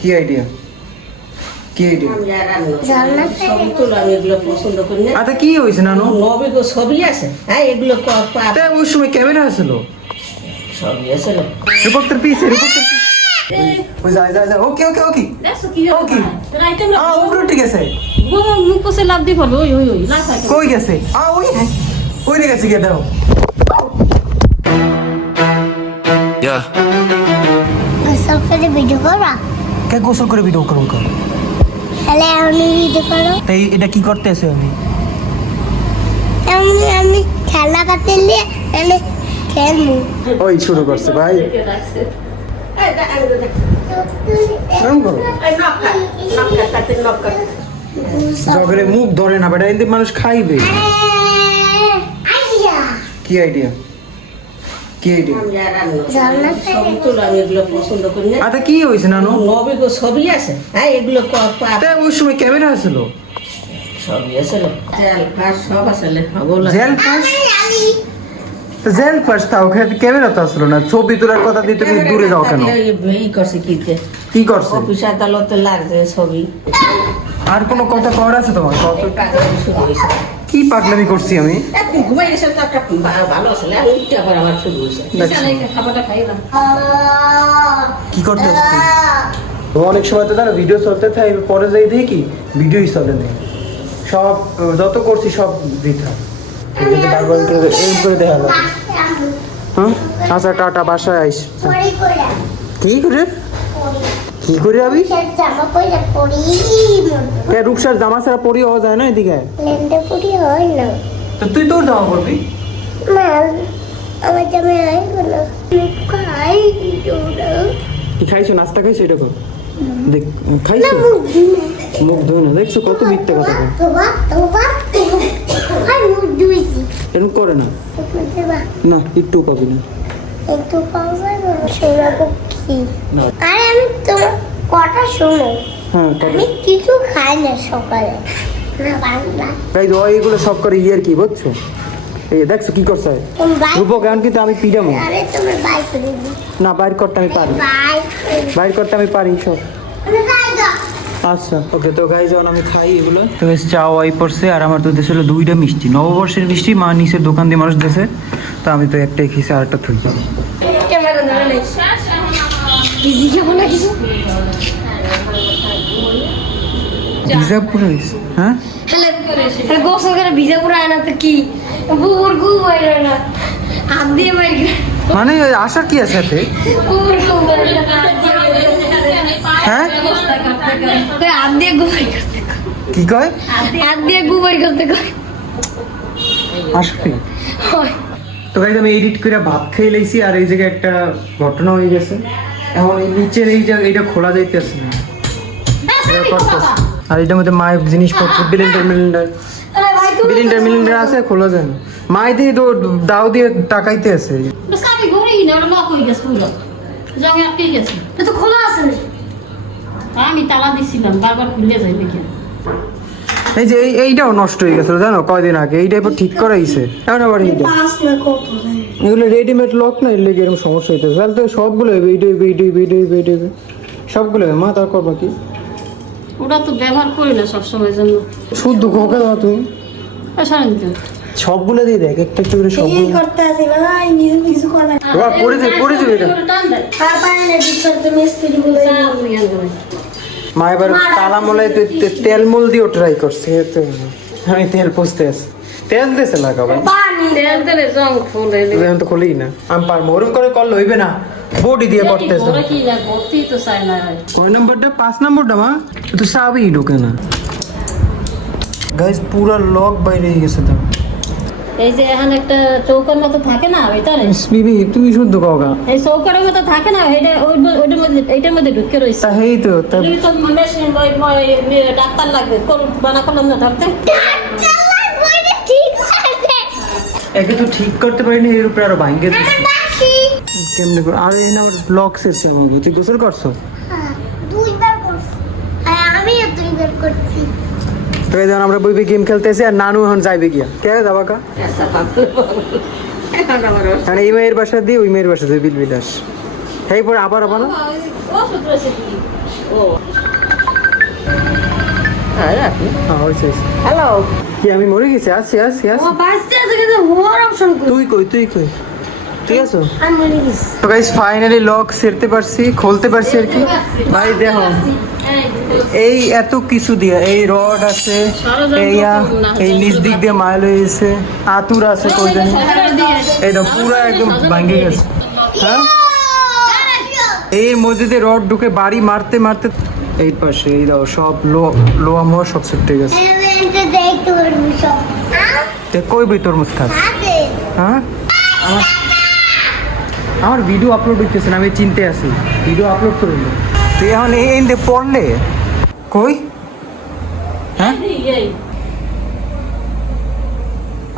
কি আইডিয়া? কি আইডিয়া? আচ্ছা কি হয়েছে নানু? ছবি আছে, হ্যাঁ এগুলো ওই সময় ক্যামেরা আসলো, ছবি আছে। রিপোর্টার পিছে ওই যায় যায় যায়। ওকে ওকে ওকে ওকে উপরে ঠিক আছে। লাভ দি ফলো ওই ওই ওই কই গেছে? ওই ওই রে গেছে গিয়ে দাও। গোসল করে ভিডিও করবা? কে গোসল করে ভিডিও করব? তাহলে আমি ভিডিও করো। তাই এটা কি করতেছে? আমি খেলা করতে নিয়ে আমি খেলবো। ওই শুরু করছে ভাই। জগরে মুখ ধরে না বেটা, এতে মানুষ খাইবে। কি আইডিয়া? কি আইডিয়া? আচ্ছা কি হয়েছে নানু? ছবি আছে, হ্যাঁ এগুলো ওই সময় ক্যামেরা আসলো, ছবি আছে, জেল ফাঁস সব আসলে জেল ফাঁস। জেল ফাঁস তাও ক্যামেরা তো আসলো না। ছবি তোলার কথা দিয়ে তুমি দূরে যাও কেন? কি করছে? অফিস আদালতে লাগছে ছবি। আর কোনো কথা কর আছে তোমার? শুরু হয়েছে কি পাগলামি করছি আমি? একদিন ঘুমাই গেছে তো একটা ভালো আসলে আমি উঠতে আবার আমার শুরু হয়েছে। খাবারটা খাই না। কি করতে আসছি? অনেক সময় তো জানো ভিডিও চলতে থাকে, পরে যাই দেখি ভিডিওই চলে নেই। সব যত করছি সব বৃথা। এরকম করে দেখালো। হুম আচ্ছা টাটা, বাসায় আইস। কি করে? কি করে আমি জামা পরে পরি রূপসার জামা ছাড়া পরি হওয়া যায় না এদিকে? লেন্ডা পরি হয় না। তো তুই তোর জামা পরবি না, আমার জামা আইবো না। খাই দিওনা। কি খাইছো? নাস্তা খাইছো? এটা কর দেখ। খাইছো? মুখ ধোয় না, দেখছো কত মিথ্যে কথা বলে। তোবা তোবা আর মুখ ধুইছি। এরকম করে না। না একটু পাবি না। একটু পাওয়া না শোনাবো কি? না। আরে আমি তোমার কথা শোনো। হ্যাঁ আমি কিছু খাই না সকালে। না বাংলা তাই তো এইগুলো সব করে ইয়ার কি বুঝছো? এই দেখছো কি করছে রূপক? এখন কিন্তু আমি পিডামো। আরে তুমি বাই করে দিও। না বাইর করতে আমি পারি, বাই বাইর করতে আমি পারি সব। আমি যাই গা। আচ্ছা ওকে। তো গাইজ যখন আমি খাই এগুলো তো চা ওয়াই পড়ছে, আর আমার তো দেশে হলো 2টা মিষ্টি, নববর্ষের মিষ্টি। মা নিচের দোকান দিয়ে মানুষ দেশে, তো আমি তো একটাই খেয়েছি, আর একটা থই যাবো। ক্যামেরা ধরে নেই। বিজি খাবো না কিছু। ভিজা পুরো হয়েছে। হ্যাঁ হ্যালো গোসল করে ভিজা পুরো আনা তো কি বুর গু বাইরে না হাত দিয়ে বাইরে মানে আশা কি আছে সাথে? বুর গু বাইরে হ্যাঁ হাত দিয়ে গু বাইরে করতে কি কয়? হাত দিয়ে গু বাইরে করতে কয় আসবে। হয়। তো গাইজ আমি এডিট করে ভাত খেয়ে লাইছি, আর এই জায়গায় একটা ঘটনা হয়ে গেছে। এখন এই নিচের এই জায়গা এটা খোলা যাইতেছে না, এটা করতেছে। আর এটার মধ্যে মায়ের জিনিসপত্র বিলিন্ডার মিলিন্ডার আছে, খোলা যায় না। মাই দিয়ে তো দাও দিয়ে টাকাইতে আছে। বস আমি ঘুরি না, ওটা লক হয়ে গেছে পুরো। জঙ্গে আটকে গেছে। এটা তো খোলা আছে না। আমি তালা দিছিলাম, বারবার খুলে যায় দেখে। এই যে এইটাও নষ্ট হয়ে গেছিল জানো কয়দিন আগে, এইটা এবার ঠিক করাইছে। এখন আবার এইটা পাঁচ না কত এগুলো রেডিমেড লক না, এর লেগে এরকম সমস্যা হইতেছে। তাহলে তো সবগুলো এইটাই সবগুলো মা তার করবা কি? ওটা তো ব্যবহার করি না সবসময়ের জন্য। শুদ্ধ কোকে দাও তুমি সারাদিন সবগুলো দিয়ে দেখ একটা একটু করে সবগুলো করতে আছে ভাই নিজে কিছু করে না পড়ে যাবে এটা। আর পারে না দিতে তো মিস্ত্রি বলে মা এবার তালা মলায় তেল মল দিয়েও ট্রাই করছে। আমি তেল পুষতে আছি, তেল দিয়েছে লাগাবো। পানি তেল দিলে জং ফুলে এখন তো খুলেই না। আমি পারবো ওরকম করে করলে হইবে না, বডি দিয়ে করতেছে। ওরা কি যা ভর্তি তো চাই না। কয় নম্বরটা? 5 নম্বরটা মা তো সাবই ঢোকে না। গাইস পুরো লক বাইরে গেছে তো। এই যে এখন একটা চৌকার মতো থাকে না ওইটারে, বিবি তুমি শুদ্ধ কওগা। এই চৌকার মতো থাকে না, এটা ওইটার মধ্যে এইটার মধ্যে ঢুকে রয়েছে। তা হেই তো তা তুই তো মেশিন ডাক্তার লাগবে বানা করলাম না ধরতে। ঠিক আছে একে তো ঠিক করতে পারিনি, এর উপরে আরো ভাঙ্গে দিচ্ছে। বাসি কেমনে করে? আর এই না আমার ব্লক শেষ হয়ে গেছে। তুই গোসল করছো? দুইবার করছি আর আমিও দুইবার করছি তো এই যখন আমরা বইবে গেম খেলতেছি, আর নানু এখন যাইবে গিয়া কে যাবা কা? মানে এই মেয়ের বাসা দিয়ে ওই মেয়ের বাসা দিয়ে বিল বিলাস। এই পরে আবার আবার না ওষুধ রয়েছে কি ও হ্যালো হয়েছে কি আমি মরে গেছি? আসছি আসছি ও আসছি। বাঁচতে আছে কিন্তু হওয়ার অপশন কই? তুই কই ঠিক আছে? আমি মরে গেছি। তো গাইস ফাইনালি লক সেরতে পারছি, খুলতে পারছি আর কি। ভাই দেখো এই এত কিছু দিয়া, এই রড আছে, এই নিচ দিক দিয়ে মাইল হয়েছে, আতুর আছে কই জানি, এইটা পুরো একদম ভাঙে গেছে। হ্যাঁ এর মধ্যে দিয়ে রড ঢুকে বাড়ি মারতে মারতে এই পাশে এই দাও সব লোয়া মোয়া সব সেটে গেছে। কই বই তরমুজ খাস? হ্যাঁ আমার ভিডিও আপলোড হইতেছে না, আমি চিনতে আছি, ভিডিও আপলোড করে দিল। তুই এখন এই দে পড়লে কই? হ্যাঁ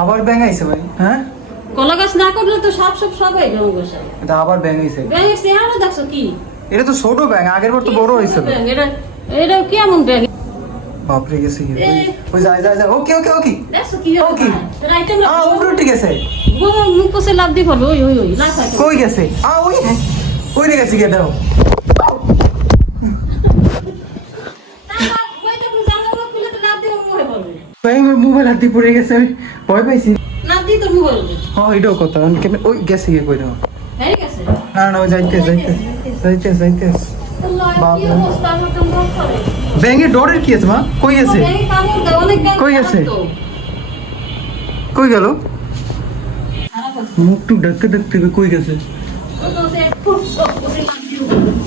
আবার ব্যাঙ আইছে ভাই। হ্যাঁ কলা গাছ না করলে তো সব সবাই ব্যাঙ বসে। এটা আবার ব্যাঙ আইছে। ব্যাঙের চেহারা দেখছো কি? এটা তো ছোট ব্যাঙ, আগের বার তো বড় হয়েছিল। এটা কেমন ব্যাঙ? বাপরে গেছে কি ওই যায় ওকে দেখছো কি? ওকে রাইটে উপরে ঠিক আছে। মুখ কষে লাভ দিয়ে পড়বে। ওই লাফ কই গেছে? ওই রে গেছে গিয়ে দাও। ভাই আমার মোবাইল হাতে পড়ে গেছে, আমি ভয় পাইছি। হ্যাঁ এটাও কথা, ওই গেছে গিয়ে কই দাও। না ওই যাইতে ব্যাঙের ডরের কি আছে মা? কই গেছে? কই গেছে? কই গেল? মুখ টুক দেখতে কই গেছে?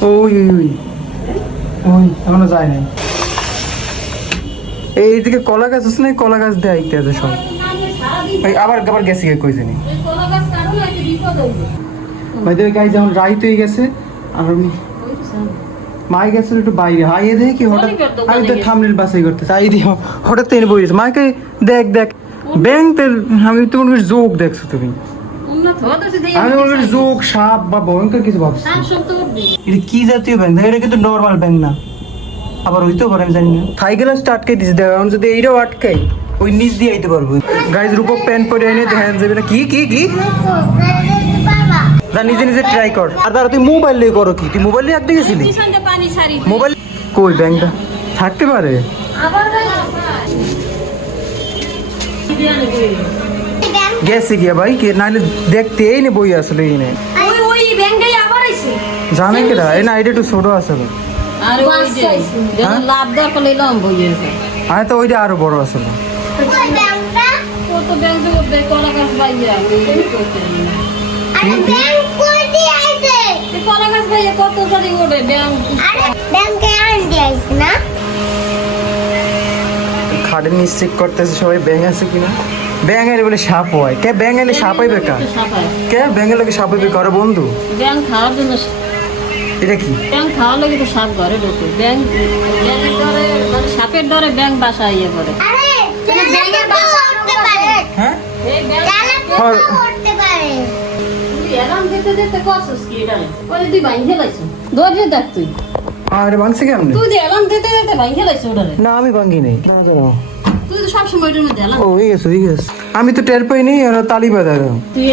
ওই এখনো যায় নাই। এইদিকে কলা গাছ আছে না, কলা গাছ দেখতে আছে সব। আবার গেছে গিয়ে কই জানি। ভাই দেখে গাই যেমন রাইত হয়ে গেছে, আর আমি মাই গেছিল একটু বাইরে, হাইয়ে দেখে কি হঠাৎ আমি তো থামনেল বাছাই করতেছি, আই দিয়ে হঠাৎ এনে বইছে মাকে দেখ ব্যাংক আমি তোমার যোগ দেখছো তুমি, আমি বলবো যোগ সাপ বা ভয়ঙ্কর কিছু ভাবছি। এটা কি জাতীয় ব্যাংক? এটা কিন্তু নর্মাল ব্যাংক না, আবার হইতেও পারে আমি জানি না। সাইকেল আটকে দিছে, দেখ এখন যদি এইটাও আটকাই ওই নিচ দিয়ে আইতে পারবো। গাইজ রূপক প্যান্ট পরে এনে দেখা যাবে না। কি যা নিজে ট্রাই কর। আর তারা তুই মোবাইল নিয়ে করো কি? তুই মোবাইল নিয়ে আটকে গেছিলি? মোবাইল কই ব্যাংকটা থাকতে পারে? গেছে গিয়া ভাই কে নাহলে দেখতে এই নে বই আসলে এই নে ওই ব্যাংকটাই আবার আইছে। জানে কেডা? এই না এটা একটু ছোট আসলে। আরে ওই যে যখন লাভ দরকার লইলাম বইয়েছে। আরে তো ওইটা আরো বড় আসলে। ওই ব্যাংকটা কত ব্যাংক করবে কলা গাছ বাইরে আমি করতে না। আরে ব্যাংক কই দিয়ে আইছে? কলা গাছ বাইরে কত সারি ওঠে ব্যাংক। আরে ব্যাংকে আনতে আইছে না? খাটের নিচ চেক করতেছে সবাই ব্যাঙ আছে কিনা। ব্যাঙ এলে বলে সাপ হয় কে? ব্যাঙ এলে সাপ হইবে কা? কে ব্যাঙ এলে সাপ হইবে কার বন্ধু? ব্যাংক খাওয়ার জন্য এটা কি? ব্যাংক খাওয়ার লাগে তো সাপ ঘরে ঢোকে। ব্যাংকের ডরে মানে সাপের ডরে ব্যাংক বাসা ইয়ে করে। আরে তুমি ব্যাংকের বাসা উঠতে পারে। হ্যাঁ এই ব্যাংক তাহলে উঠতে পারে। তুই এলাম দিতে করছিস কি এটা? ওরে তুই ভাঙে লাইছিস। দরজা দেখ তুই। আরে ভাঙছে কেমনে? তুই এলাম দিতে ভাঙে লাইছিস ওটারে। না আমি ভাঙি নাই। না দাঁড়াও। তুই তো সব সময় এটার মধ্যে এলাম। ও হয়ে গেছে আমি তো টের পাই নি, আর তালি বাজার। তুই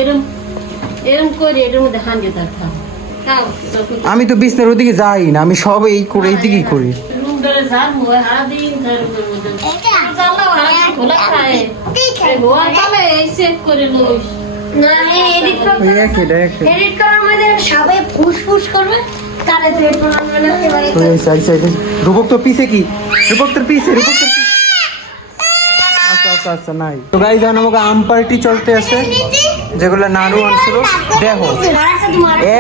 এরম করে এটার মধ্যে হাঙ্গে থাক। আমি তো বিছনার ওদিকে যাই না, আমি সব এই করে এই দিকেই করি। রুম ধরে যার মোয় হাদিন ধরে মধ্যে জানলা হাত খোলা খায় এই গোয়ার তলে এই চেক করে লইস না এডিট করার মধ্যে সবাই ফুসফুস করবে, তাহলে তো এটা আমরা একেবারে রূপক তো পিছে কি? রূপক তোর পিছে আচ্ছা নাই তো গাইজ আমাকে আম পার্টি চলতে আছে, যেগুলো নাড়ু আনছিল। দেখো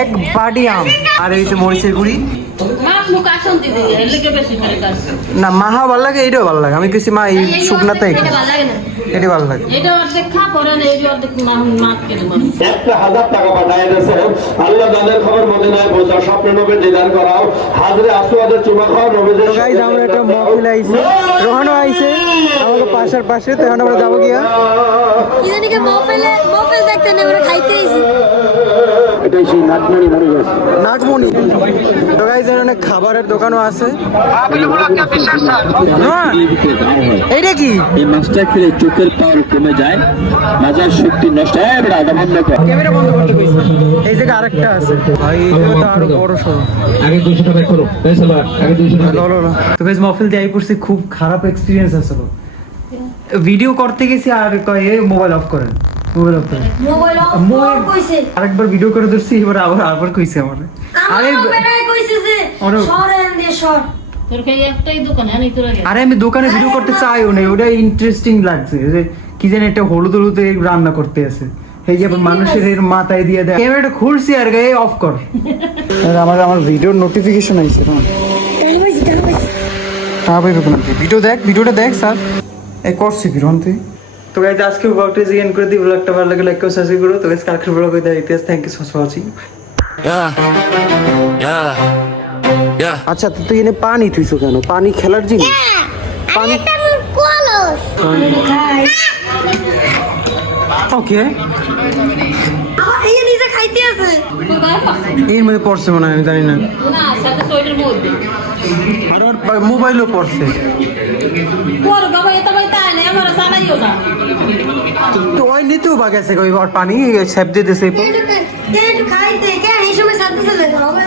এক বাটি আম, আর এই যে মরিচের গুঁড়ি। মাছ মুখ আসন দিদি এলাকে বেশি করে কাজ না মাহা ভালো লাগে, এইটাও ভালো লাগে। আমি কিছু মা এই শুকনাতেই এটা ভালো লাগে না। এটা ভালো লাগে। এটা অর্ধেক খা পরে না এই অর্ধেক মাছ কেটে মানুষ 1000 টাকা পাঠায় দিয়েছে। আল্লাহ দানের খবর মদিনায় পৌঁছা, স্বপ্নে নবীর দিদার করাও, হাজরে আসওয়াদের চুমা খাওয়া, নবীদের গাইজ আমরা একটা মহফিল আইছে, রোহানও আইছে আমাকে পাশে, তো এখন আমরা যাবো গিয়া কি জানি কে মহফিল দেখতে নেই, আমরা খাইতে আইছি। এটাই সেই নাটমণি মরে গেছে। নাগমণি। তো গাইস এর অনেক খাবারের দোকানও আছে। হ্যাঁ, এইটা কি? এই মাছটা খেলে চোখের পাওয়ার কমে যায়, মাজার শক্তি নষ্ট হয়। এবার আধা বন্ধ কর। ক্যামেরা বন্ধ করতে কইছি। এই জায়গায় আরেকটা আছে ভাই, এইটা তো আরো বড় সরো। আগে 200 টাকা করো, ফয়সালা আগে 200 টাকা। তো গাইস মহফিল দিয়ে পড়ছি, খুব খারাপ এক্সপিরিয়েন্স আসলো। ভিডিও করতে গেছি আর কয় মোবাইল অফ করেন, মোবাইল অফ করেন। মোবাইল অফ কইছে আরেকবার ভিডিও করে ধরছি, এবার আবার কইছে আমার। আরে বেটাই কইছে যে সরেন দে সর। তোর কাছে একটাই দোকান হ্যাঁ তোর আগে আরে আমি দোকানে ভিডিও করতে চাইও না, ওটা ইন্টারেস্টিং লাগছে যে কি জানি একটা হলুদ হলুদ রান্না করতে আছে, এই যে মানুষের এর মাথায় দিয়ে দেয়। ক্যামেরাটা খুলছি আর গায়ে অফ কর। আমার ভিডিওর নোটিফিকেশন আইছে না। হ্যাঁ ভাই ভিডিও দেখ, ভিডিওটা দেখ স্যার। এই করছি বিরন তুই। তো গাইজ আজকে ব্লগটা জিএন করে দিই। ব্লগটা ভালো লাগে লাইক করো, সাবস্ক্রাইব করো। তো গাইজ কালকের ব্লগ হইতে ইতিহাস। Thank you so much for watching. আচ্ছা তুই এনে পানি তুইছো কেন? পানি খেলার জিনিস? পানি ওকে এই নিজে খাইতে আছে এর মধ্যে পড়ছে মনে হয়, আমি জানি না। না সাথে সোয়েটার মধ্যে আর ওর মোবাইলও পড়ছে। পর বাবা এটা ভাই তাই না আমার জানাইও না তো ওই নিতেও বা গেছে ওই ওর পানি সেপ দিয়ে দিছে। একটু খাইতে কেন এই সময় সাথে চলে হবে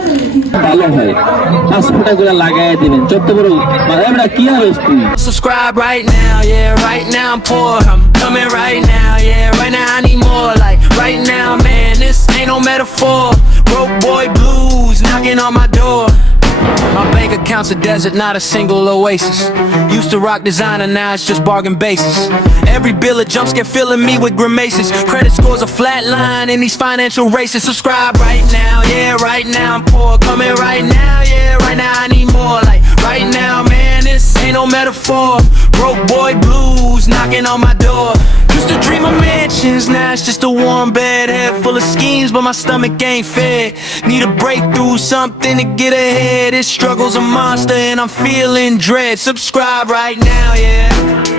ভালো হয়, পাসপোর্টগুলো লাগায় দিবেন। যত বড় আমরা কি আর তুই Subscribe right now, yeah, right now I'm poor. I'm coming right now, yeah, right now I need more. Like right now, man, this ain't no metaphor. Broke boy blues knocking on my door. My bank account's a desert, not a single oasis. Used to rock designer, now it's just bargain basis. Every bill a jump scare filling me with grimaces. Credit scores a flat line in these financial races. Subscribe right now, yeah, right now I'm poor. Coming right now, yeah, right now I need more. Like right now, man, this ain't no metaphor. Broke boy blues knocking on my door. Used to dream of mansions, now it's just a warm bed. Head full of schemes, but my stomach ain't fed. Need a breakthrough, something to get ahead. This struggle's a monster and I'm feeling dread. Subscribe right now, yeah.